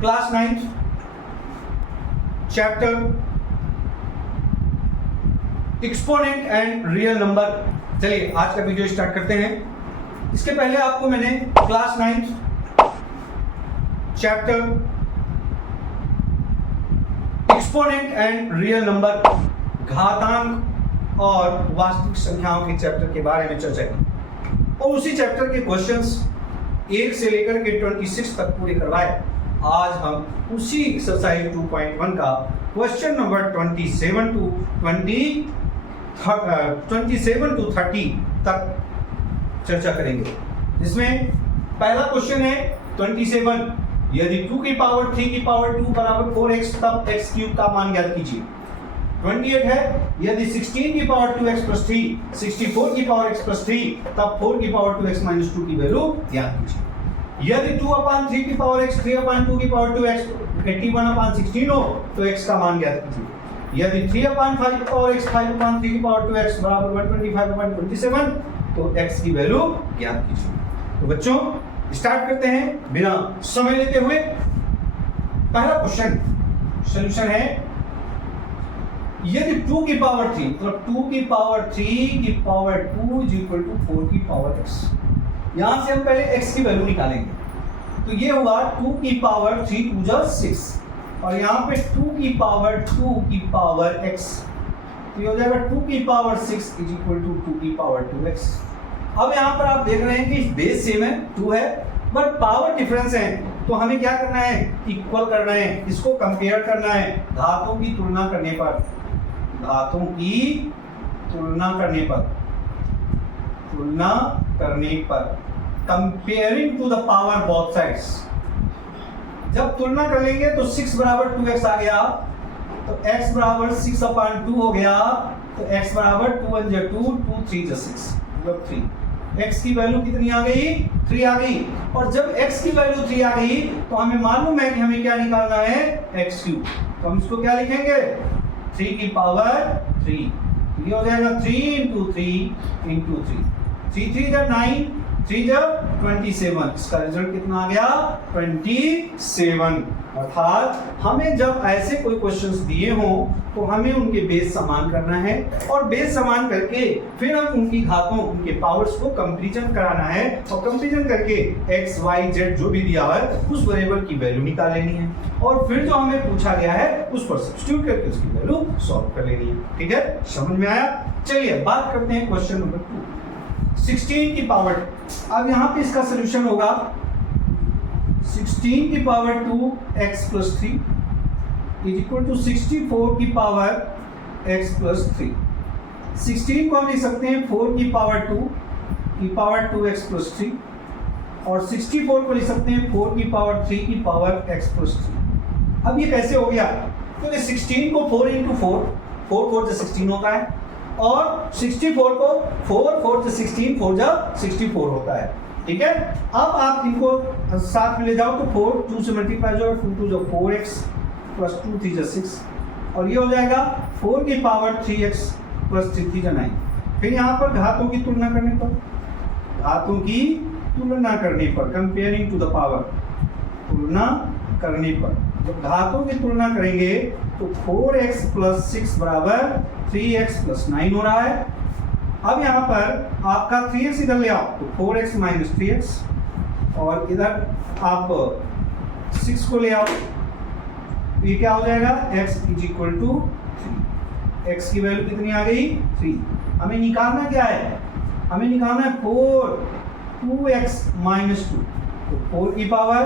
Class 9th chapter exponent and real number. चलिए आज का वीडियो स्टार्ट करते हैं। इसके पहले आपको मैंने class 9th chapter exponent and real number, घातांक और वास्तविक संख्याओं के चैप्टर के बारे में चर्चा की और उसी चैप्टर के क्वेश्चंस 1 से लेकर के 26 तक पूरे करवाए। आज हम उसी एक्सरसाइज 2.1 का क्वेश्चन नंबर 27 to 30 तक चर्चा करेंगे। इसमें पहला क्वेश्चन है 27, यदि 2 की पावर 3 की पावर 2 बराबर 4x तब x क्यूब का मान ज्ञात कीजिए। 28 है, यदि 16 की पावर 2x प्लस 3, 64 की पावर x प्लस 3 तब 4 की पावर 2x माइनस 2 की वैल्यू ज्ञात कीजिए। यदि 2/3 की पावर x 3/2 की पावर 2x 81/16 हो तो x का मान ज्ञात कीजिए। यदि 3/5 की पावर x 5/3 की पावर 2x बराबर 125/27 तो x की वैल्यू ज्ञात कीजिए। तो बच्चों स्टार्ट करते हैं बिना समय लेते हुए। पहला क्वेश्चन सॉल्यूशन है, यदि 2 की पावर 3 मतलब 2 की पावर 3 की पावर 2 इज इक्वल टू 4 की पावर x। यहां से हम पहले x की वैल्यू निकालेंगे तो ये हुआ 2 की पावर 3 2 जा 6 और यहाँ पे 2 की पावर 2 की पावर x तो ये हो जाएगा 2 की पावर 6 इज इक्वल टू 2 की पावर 2x। अब यहाँ पर आप देख रहे हैं कि बेस सेम है 2 है बट पावर डिफरेंस है तो हमें क्या करना है, इक्वल करना है, इसको कंपेयर करना है घातों की तुलना करने पर, घातों की तुलना करने पर comparing to the power both sides. जब तुलना कर लेंगे तो 6 बराबर 2x आ गया तो x बराबर 6/2 हो गया तो x बराबर 2 1 जा 2 2 3 जा 6 मतलब 3। x की वैल्यू कितनी आ गई, 3 आ गई। और जब x की वैल्यू 3 आ गई तो हमें मालूम है कि हमें क्या निकालना है, x क्यूब। तो हम इसको क्या लिखेंगे, 3 की पावर 3। ये हो जाएगा 3 × 3 × 3 3 3 जा 9 3 जा 27। इसका रिजल्ट कितना आ गया, 27। अर्थात हमें जब ऐसे कोई क्वेश्चंस दिए हों तो हमें उनके बेस समान करना है और बेस समान करके फिर हम उनकी घातों उनके पावर्स को कंपैरिजन कराना है और कंपैरिजन करके x y z जो भी दिया है उस वेरिएबल की वैल्यू निकाल लेनी है और फिर जो हमें पूछा गया है उस पर सब्स्टिट्यूट करके उसकी वैल्यू सॉल्व कर लेनी है। ठीक है, समझ में आया। चलिए बात करते हैं क्वेश्चन नंबर 2, 16 की पावर। अब यहाँ पे इसका सोल्यूशन होगा 16 की power 2 x plus 3 is equal to 64 की पावर x प्लस 3। 16 को हम लिख सकते हैं 4 की पावर 2 की पावर 2x प्लस 3 और 64 को लिख सकते हैं 4 की पावर 3 की पावर x प्लस 3। अब ये कैसे हो गया, क्योंकि 16 को 4 × 4 4 4 जा 16 होता है और 64 को 4 4 जा 16 4 जा 64 होता है। ठीक है, अब आप इनको साथ में ले जाओ तो 4 2 से मल्टीप्लाई हो जाएगा 2 2 जा 4x प्लस 2 3 जा 6 और ये हो जाएगा 4 की पावर 3x प्लस 3 3 जा 9। फिर यहाँ पर घातों की तुलना करने पर कंपेयरिंग टू द पावर, तुलना करने पर जब घातों की तुलना करेंगे तो 4x प्लस 6 बराबर 3x प्लस 9 हो रहा है। अब यहाँ पर आपका 3x इधर ले आओ तो 4x माइनस 3x और इधर आप 6 को ले आओ तो ये क्या हो जाएगा, x is equal to 3। x की वैल्यू कितनी आ गई, 3। हमें निकालना क्या है, हमें निकालना है 2x माइनस 2 तो 4 की पावर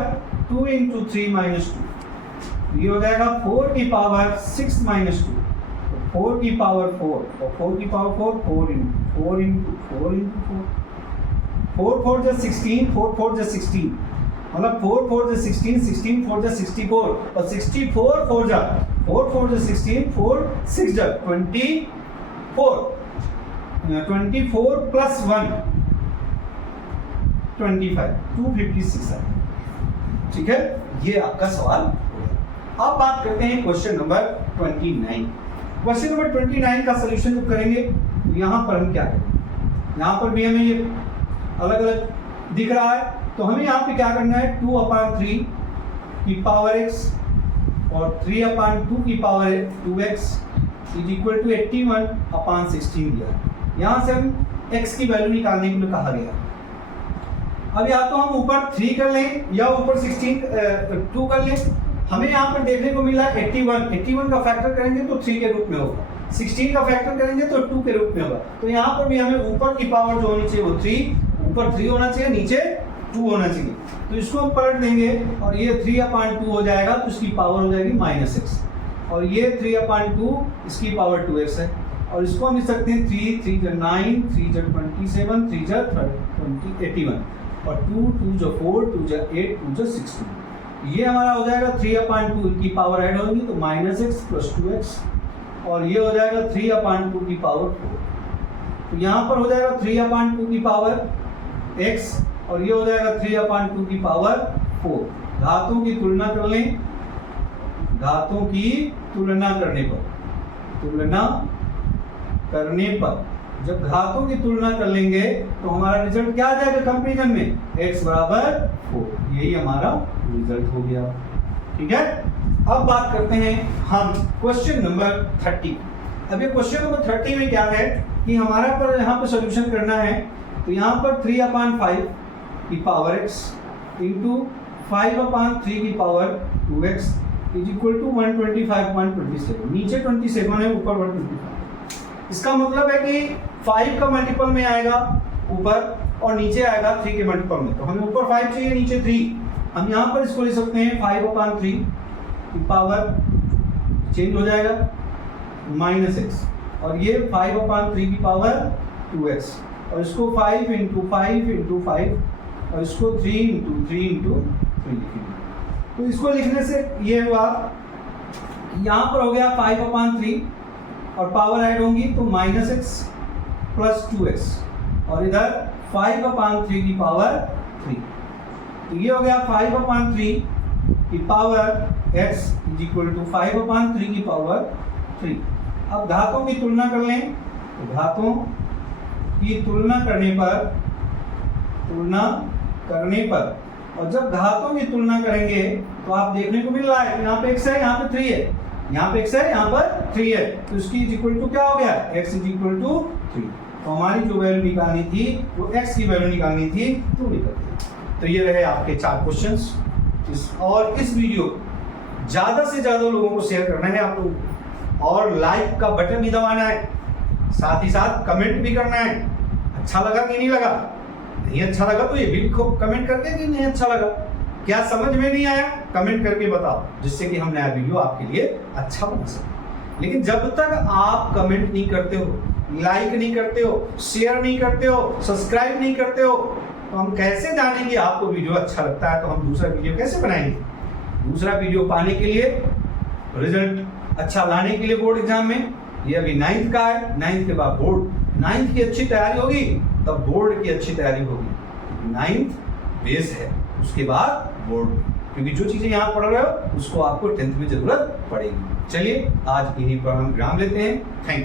2 × 3 माइनस 2 ये हो जाएगा 4 की पावर 6 माइनस 2 4 की पावर 4 और 4 की पावर 4 4 × 4 4 जा 16 4 4 जा 16 मतलब 4 4 जा 16 16 4 जा 64 और 64 4 जा 16 4 6 जा 24 प्लस 1 25 256 है। ठीक है, ये आपका सवाल हो गया। अब बात करते हैं क्वेश्चन नंबर 29। क्वेश्चन नंबर 29 का सलूशन जब करेंगे तो यहाँ पर हम क्या करेंगे, यहाँ पर भी हमें ये अलग अलग दिख रहा है तो हमें यहाँ पे क्या करना है, 2/3 की पावर x और 3/2 की power 2x is equal to 81/16 दिया। यहाँ से हम x की वैल्यू निकालने के लिए कहा गया। अब या तो हम ऊपर 3 कर लें या ऊपर 2 कर लें। हमें यहाँ पर देखने को मिला 81 का फैक्टर करेंगे तो 3 के रूप में होगा, 16 का फैक्टर करेंगे तो 2 के रूप में होगा। तो यहाँ पर भी हमें ऊपर की पावर जो होनी चाहिए वो 3, ऊपर 3 होना चाहिए, नीचे 2 होना चाहिए। तो इसको हम पलट देंगे और ये 3/2 हो जाएगा, तो इसकी पावर हो जाएगी -x, और ये 3/2 इसकी पावर 2x है। और इसको हम लिख सकते हैं 3 3 × 9 3 × 27 3 × 81 और 2 2 × 4 2 × 8 2 × 16। ये हमारा हो जाएगा 3/2 की पावर ऐड होगी तो -x + 2x, और ये हो जाएगा 3/2 की पावर 4। तो यहाँ पर हो जाएगा 3/2 की पावर x और ये हो जाएगा 3/2 की पावर 4। घातों की तुलना कर लें, घातों की तुलना करने पर जब घातों की तुलना कर लेंगे तो हमारा रिजल्ट क्या आ जाएगा कंपैरिजन में, x बराबर 4। यही हमारा रिजल्ट हो गया। ठीक है, अब बात करते हैं हम क्वेश्चन नंबर 30। अब ये क्वेश्चन नंबर 30 में क्या है कि हमारा पर यहाँ पर सॉल्यूशन करना है। तो यहाँ पर 3/5 की पावर x इंटू 5/3 की power 2x is equal to 125.27। नीचे 27 है, ऊपर 125। इसका मतलब है कि 5 का मल्टीपल में आएगा ऊपर और नीचे आएगा 3 के मल्टीपल में। तो हमें ऊपर 5 चाहिए, नीचे 3। हम यहाँ पर इसको लिख सकते हैं 5/3 की पावर चेंज हो जाएगा -x, और ये 5/3 की पावर 2x, और इसको 5 × 5 × 5 और इसको 3 × 3 × 3 लिखेंगे। तो इसको लिखने से ये हुआ, यहाँ पर हो गया 5/3 और पावर ऐड होंगी तो -x + 2x, और इधर 5/3 की पावर 3। तो ये हो गया 5/3 की power x is equal to 5/3 की पावर 3। अब घातों की तुलना कर लें, तो घातों की तुलना करने पर और जब घातों की तुलना करेंगे तो आप देखने को मिल रहा है यहाँ पे x है, यहाँ पे 3 है, यहाँ पे x है, यहाँ पर 3 है, तो इसकी इज इक्वल टू क्या हो गया, x इज इक्वल टू 3। तो हमारी जो वैल्यू निकालनी थी वो x की वैल्यू निकालनी थी, तो निकल गई। तो ये रहे आपके 4 क्वेश्चंस। और इस वीडियो ज़्यादा से ज़्यादा लोगों को शेयर करना है आप लोगों, और लाइक का बटन भी दबाना है, साथ ही साथ कमेंट भी करना है। अच्छा लगा कि नहीं लगा? नहीं अच्छा लगा तो ये भी लिखो कमेंट करके कि नहीं अच्छा लगा, क्या समझ में नहीं आया कमेंट करके बताओ, जिससे कि हम नया वीडियो आपके लिए अच्छा बना सकें। लेकिन जब तक आप कमेंट नहीं करते हो, लाइक नहीं करते हो, शेयर नहीं करते हो, सब्सक्राइब नहीं करते हो, तो हम कैसे जानेंगे आपको वीडियो अच्छा लगता है, तो हम दूसरा वीडियो कैसे बनाएंगे? दूसरा वीडियो पाने के लिए, रिजल्ट अच्छा लाने के लिए बोर्ड एग्जाम में, ये अभी 9th का है, 9th के बाद बोर्ड, 9th की अच्छी तैयारी होगी तब बोर्ड की अच्छी तैयारी होगी। 9th बेस है, उसके बाद बोर्ड, क्योंकि जो चीजें यहाँ पढ़ रहे हो उसको आपको 10th में जरूरत पड़ेगी। चलिए आज इन्हीं पर हम विराम लेते हैं। Thank you.